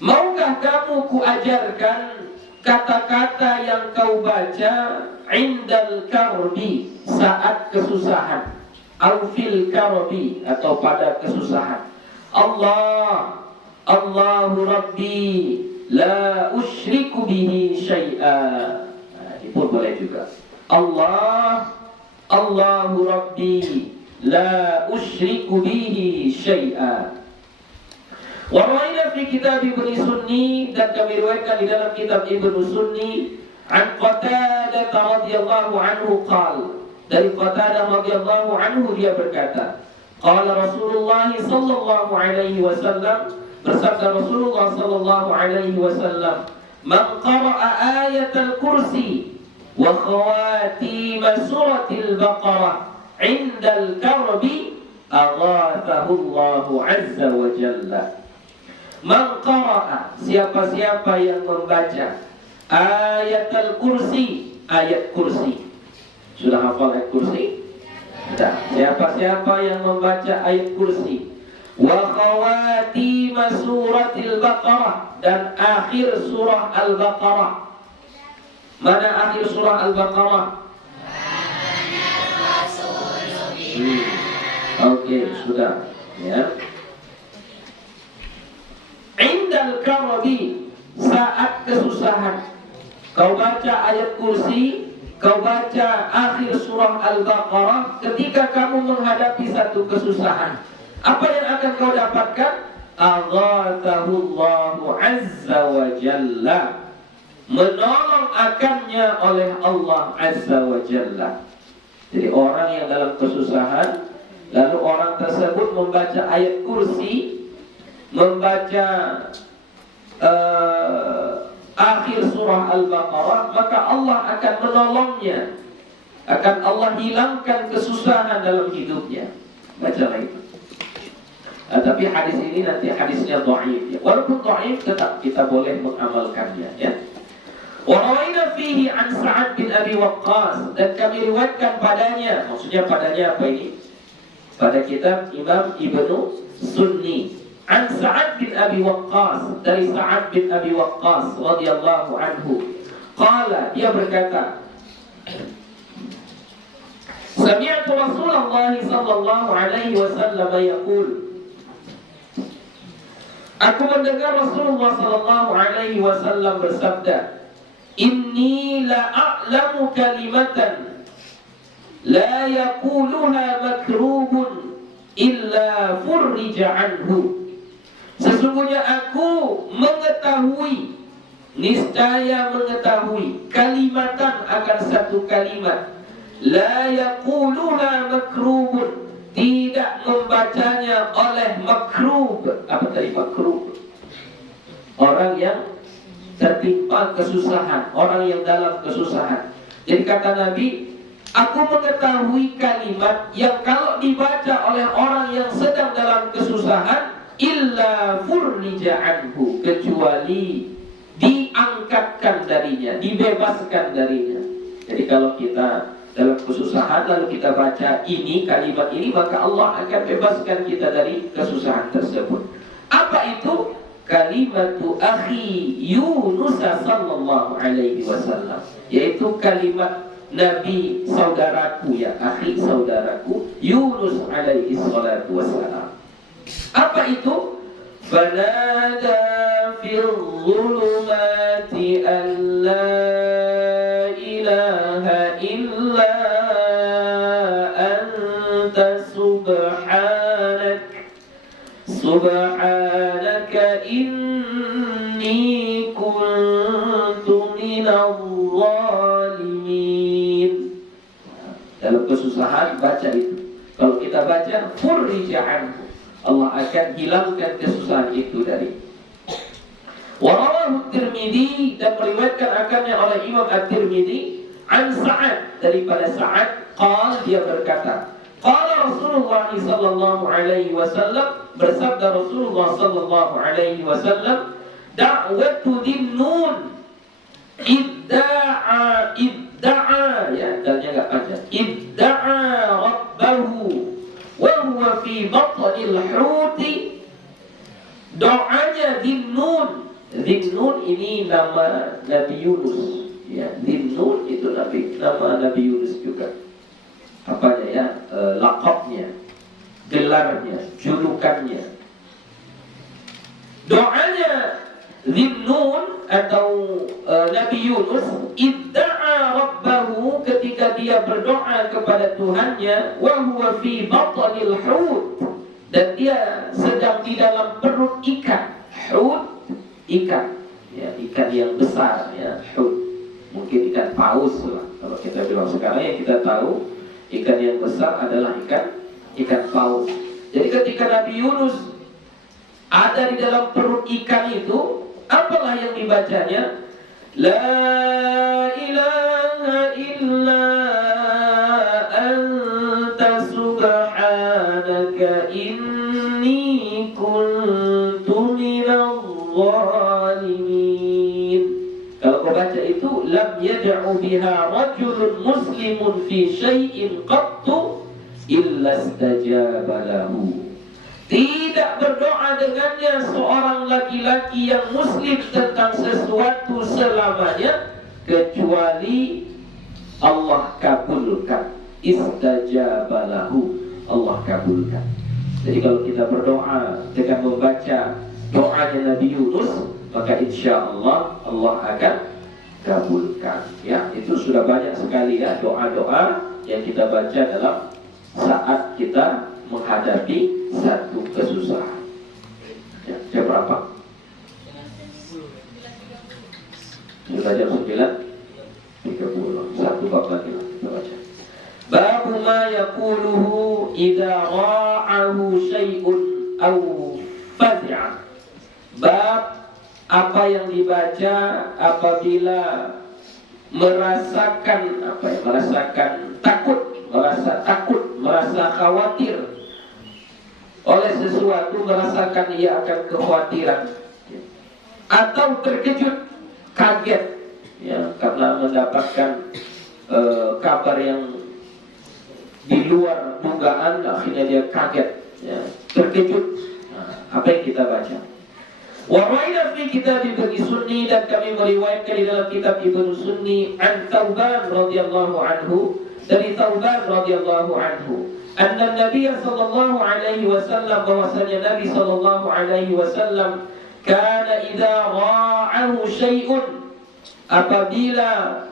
Maukah kamu kuajarkan kata-kata yang kau baca indal karbi, saat kesusahan, au fil karbi, atau pada kesusahan. Allahu Rabbi la usyriku bihi syai'a. Nah, itu boleh juga. Allahu Rabbi la usyriku bihi syai'a. Wa rawaina fi kitab Ibnu Sunni, dan kami riwayatkan di dalam kitab Ibnu Sunni an Qatadah radhiyallahu anhu qala, dari Qatadah radhiyallahu anhu dia berkata, qala Rasulullah sallallahu alaihi wasallam, bersabda Rasulullah sallallahu alaihi wasallam, man qara'a ayatal kursi wa khawatim suratil baqarah indal karbi aghathahu Allahu azza wa jalla. Man qara'a, siapa-siapa yang membaca ayatul kursi, ayat kursi. Sudah hafal ayat kursi? Sudah. Siapa-siapa yang membaca ayat kursi, wa khawatim suratil baqarah, dan akhir surah al-baqarah. Mana akhir surah al-baqarah? Oke, sudah ya. Indal karbi, saat kesusahan, kau baca ayat kursi, kau baca akhir surah al-baqarah ketika kamu menghadapi satu kesusahan. Apa yang akan kau dapatkan? Aghathahu Allahu azza wa jalla, menolong akannya oleh Allah azza wa jalla. Jadi orang yang dalam kesusahan, lalu orang tersebut membaca ayat kursi, membaca akhir surah al-baqarah, maka Allah akan menolongnya, akan Allah hilangkan kesusahan dalam hidupnya. Bacalah itu. Tapi hadis ini nanti hadisnya dhaif ya. Walaupun dhaif, tetap kita boleh mengamalkannya ya. Wa rawaina fihi an Sa'ad bin Abi Waqqas, dan kami riwayatkan padanya, maksudnya padanya apa ini? Pada kitab Imam Ibnu Sunni, an Sa'ad bin Abi Waqqas, dari Sa'ad bin Abi Waqqas radhiyallahu anhu, qala, dia berkata, sami'tu Rasulullah sallallahu alaihi wasallam yaqul, Aku mendengar Rasulullah sallallahu alaihi wasallam bersabda, "Inni la a'lamu kalimatan la yaquluha makrubun illa furrija anhu." Sesungguhnya aku mengetahui, niscaya mengetahui, kalimatan akan satu kalimat, la yaquluha makrubun, tidak membacanya oleh makrub. Apa tadi makrub? Orang yang tertimpa kesusahan, orang yang dalam kesusahan. Jadi kata Nabi, aku mengetahui kalimat yang kalau dibaca oleh orang yang sedang dalam kesusahan, illa furrija anhu, kecuali diangkatkan darinya, dibebaskan darinya. Jadi kalau kita dalam kesusahan lalu kita baca ini, kalimat ini, maka Allah akan bebaskan kita dari kesusahan tersebut. Apa itu? Kalimatu akhi Yunus sallallahu alaihi wasallam, yaitu kalimat Nabi saudaraku, ya, akhi saudaraku Yunus alaihi salatu wassalam. Apa itu? Fanada fil zulumati an la ilaha illa anta subhanaka inni kuntu minadh zalimin. Dalam kesusahan baca itu. Kalau kita baca furrija anhu, Allah akan hilangkan kesusahan itu dari. Warawahu Tirmidzi, dan meriwayatkan akannya oleh Imam At-Tirmidzi an Sa'ad, daripada Sa'ad, qala, dia berkata, qala Rasulullah sallallahu alaihi wasallam, bersabda Rasulullah sallallahu alaihi wasallam, da'watu Dhinnun idda'a, ya, dalnya enggak panjang, idda'a rabbahu wa huwa fi batnil huti. Doanya Dhinnun. Dhinnun ini nama Nabi Yunus, ya. Dhinnun itu nama Nabi Yunus juga. Apanya ya? Laqabnya, gelarnya, julukannya. Doanya Dhinnun atau Nabi Yunus, idda'a rabbahu, ketika dia berdoa kepada Tuhannya, wa huwa fi batnil hut, dan dia sedang di dalam perut ikan. Hut, ikan, ya, ikan yang besar, ya, hut. Mungkin ikan paus lah kalau kita bilang sekarang, ya, kita tahu ikan yang besar adalah ikan paus. Jadi ketika Nabi Yunus ada di dalam perut ikan itu, apalah yang dibacanya? La ilaha illa anta subhanaka inni kuntu minadh zalimin. Kalau kau baca itu, lam yad'u biha rajulun muslimun fi syai'in qattu illa istajaba lahu. Tidak berdoa dengannya seorang laki-laki yang muslim tentang sesuatu selamanya, kecuali Allah kabulkan. Istajaba lahu, Allah kabulkan. Jadi kalau kita berdoa dengan membaca doanya Nabi Yunus, maka insya Allah Allah akan kabulkan. Ya, itu sudah banyak sekali, ya, doa-doa yang kita baca dalam saat kita menghadapi satu kesusahan. Ya, jam berapa? Sudah jam 9:30. Satu bab lagi kita baca. Bab ma yaquluhu idza ra'ahu syai'un aw faz'a. Bab apa yang dibaca apabila merasakan takut, merasa khawatir oleh sesuatu, merasakan ia akan kekhawatiran, atau terkejut, kaget, ya, karena mendapatkan kabar yang di luar dugaan, akhirnya dia kaget, ya, terkejut. Nah, apa yang kita baca? Waraina fi kitab Ibnu Sunni, dan kami meriwayatkan di dalam kitab Ibnu Sunni an Tauban radhiyallahu anhu, dari Thauban radhiyallahu anhu, anna Nabi sallallahu alaihi wasallam, bahwasanya Nabi sallallahu alaihi wasallam kana idza ra'ahu syai'un, apabila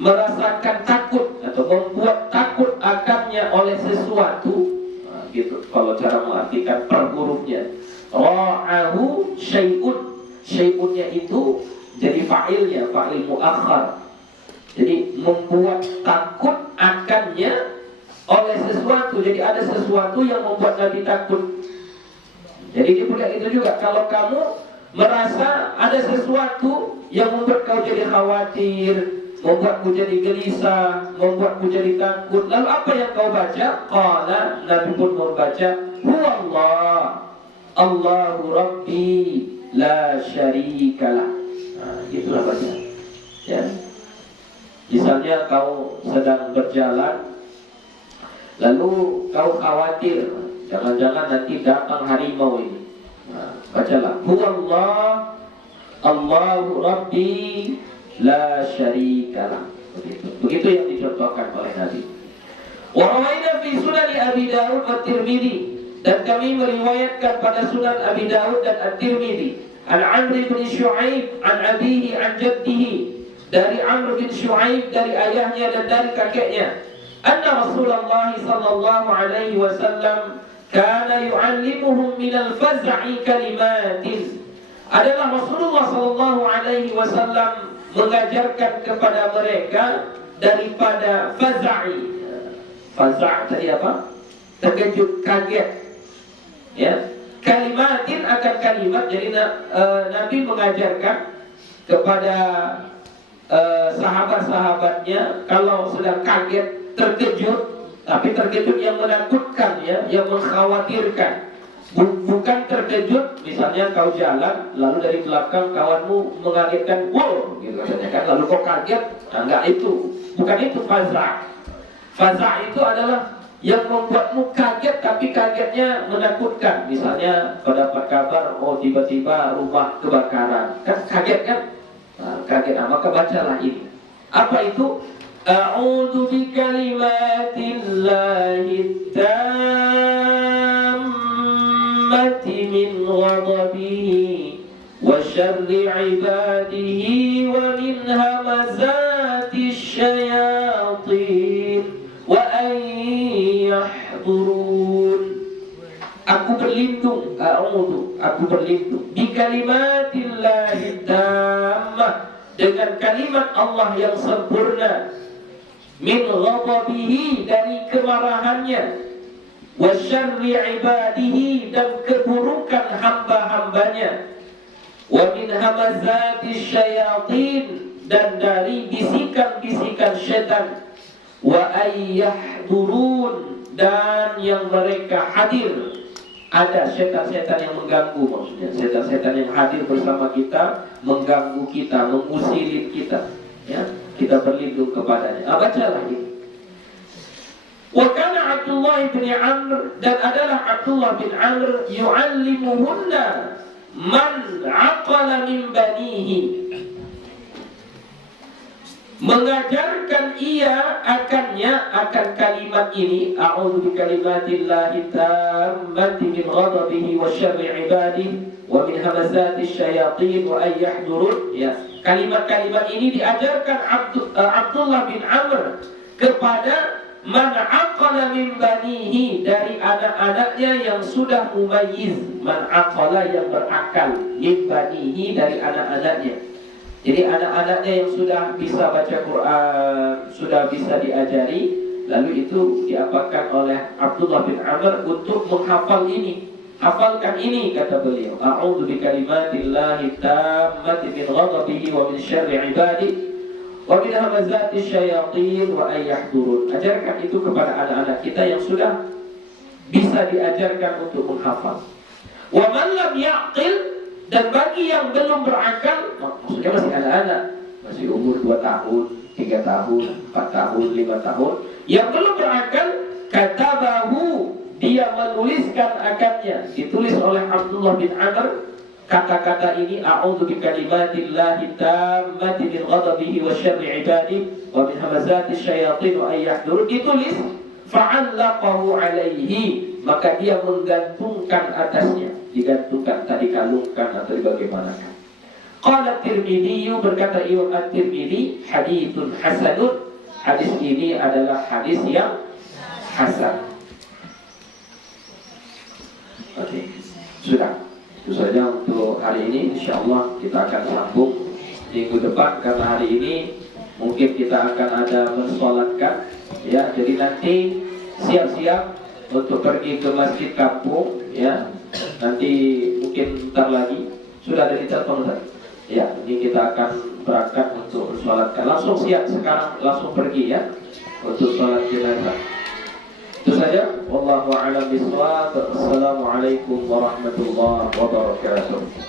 merasakan takut atau membuat takut akannya oleh sesuatu, nah, gitu kalau cara mengartikan per hurufnya. Ra'ahu syai'un, syai'unnya itu jadi fa'ilnya, fa'il muakhar. Jadi membuat takut akannya oleh sesuatu. Jadi ada sesuatu yang membuat Nabi takut. Jadi dia punya itu juga. Kalau kamu merasa ada sesuatu yang membuat kau jadi khawatir, membuatmu jadi gelisah, membuatmu jadi takut, lalu apa yang kau baca? Qala, Nabi pun membaca, Huwallah, Allahu Rabbi, la syarikalah. Nah, itulah baca. Ya. Misalnya kau sedang berjalan, lalu kau khawatir, jangan-jangan nanti datang harimau ini. Nah, bacalah, Huwallah, Allahu Rabbi, la syarikalah. Begitu yang dicontohkan oleh Nabi. Wa rawaina fi Sunan Abi Dawud wa Tirmidzi, dan kami meriwayatkan pada Sunan Abi Dawud dan At-Tirmidzi, an Amr bin Syu'aib an abihi an jaddihi, dari Amr bin Syu'aib dari ayahnya dan dari kakeknya, anna Rasulullah sallallahu alaihi wasallam kana yu'allimuhum min al-faz'i kalimatin, adalah Rasulullah sallallahu alaihi wasallam mengajarkan kepada mereka daripada faz'i. Faz'a tadi apa? Terkejut, kaget. Ya, kalimatin akan kalimat. Jadi Nabi mengajarkan kepada sahabat-sahabatnya kalau sedang kaget, terkejut, tapi terkejut yang menakutkan, ya, yang mengkhawatirkan. Bukan terkejut, misalnya kau jalan, lalu dari belakang kawanmu mengagetkan, wow, gitu kan, lalu kau kaget, nah, enggak itu, bukan itu faza'. Faza' itu adalah yang membuatmu kaget, tapi kagetnya menakutkan. Misalnya kau dapat kabar, oh tiba-tiba rumah kebakaran, kan kaget kan? Nah, kaget, maka bacalah ini. Apa itu? A'udzu bikalimatillahi tammati min ghadabihi wa syarri ibadihi wa min hamazati syayatin wa an yahdurun. Aku berlindung, aku berlindung bi kalimatillahi tammah, dengan kalimat Allah yang sempurna, min ghadabihi, dari kemarahannya, wa syarri ibadihi, dan keburukan hamba-hambanya, wa min hamazati syayatin, dan dari bisikan-bisikan syaitan, wa ayyahdurun, dan yang mereka hadir. Ada setan-setan yang mengganggu, maksudnya setan-setan yang hadir bersama kita, mengganggu kita, mengusirin kita, ya, kita berlindung kepadanya. Bacalah ini. Wa kana Abdullah bin Amr, dan adalah Abdullah bin Amr, yu'allimuhunna man aqala min banihi, mengajarkan ia akan kalimat ini, a'udzu bikalimatillahi tammati min ghadabihi wa syarri ibadihi wa min hamazati syayatin wa ay yahdurun. Ya, kalimat-kalimat ini diajarkan Abdullah bin Amr kepada man aqala min banihi, dari anak-anaknya yang sudah mumayyiz. Man aqala, yang berakal, min banihi, dari anak-anaknya. Jadi anak-anaknya yang sudah bisa baca Quran, sudah bisa diajari, lalu itu diapakan oleh Abdullah bin Amr untuk menghafal ini. Hafalkan ini, kata beliau. A'udzu bikalimatillahi tammati min ghadabihi wa min syarri ibadihi wa min hamazati syayatin wa ay yahdurun. Ajarkan itu kepada anak-anak kita yang sudah bisa diajarkan untuk menghafal. Wa man lam ya'qil, dan bagi yang belum berakal, maksudnya masih anak-anak, masih umur 2 tahun, 3 tahun, 4 tahun, 5 tahun, yang belum berakal, katabahu, dia menuliskan akannya, ditulis oleh Abdullah bin Amr kata-kata ini, a'udzu bikalimatillahi tammati min ghadabihi wa syarri ibadihi wa min hamazati syayatin wa ayyahdurun, ditulis fa'allaqahu alaihi, maka dia menggantungkan atasnya, digantungkan, tadi kalungkan atau bagaimanakan. Qala Tirmidzi, berkata Imam At-Tirmidzi, haditsun hasanun, hadis ini adalah hadis yang hasan. Oke, sudah. Itu saja untuk hari ini. InsyaAllah kita akan sambung minggu depan, karena hari ini mungkin kita akan ada mensolatkan, ya. Jadi nanti siap-siap untuk pergi ke masjid kampung, ya. Nanti mungkin bentar lagi sudah ada di telepon, Ustaz. Ya, ini kita akan berangkat untuk mensolatkan. Langsung siap sekarang, langsung pergi, ya, untuk sholat jenazah. Itu saja. Wallahu a'lam bishawab. Assalamualaikum warahmatullahi wabarakatuh.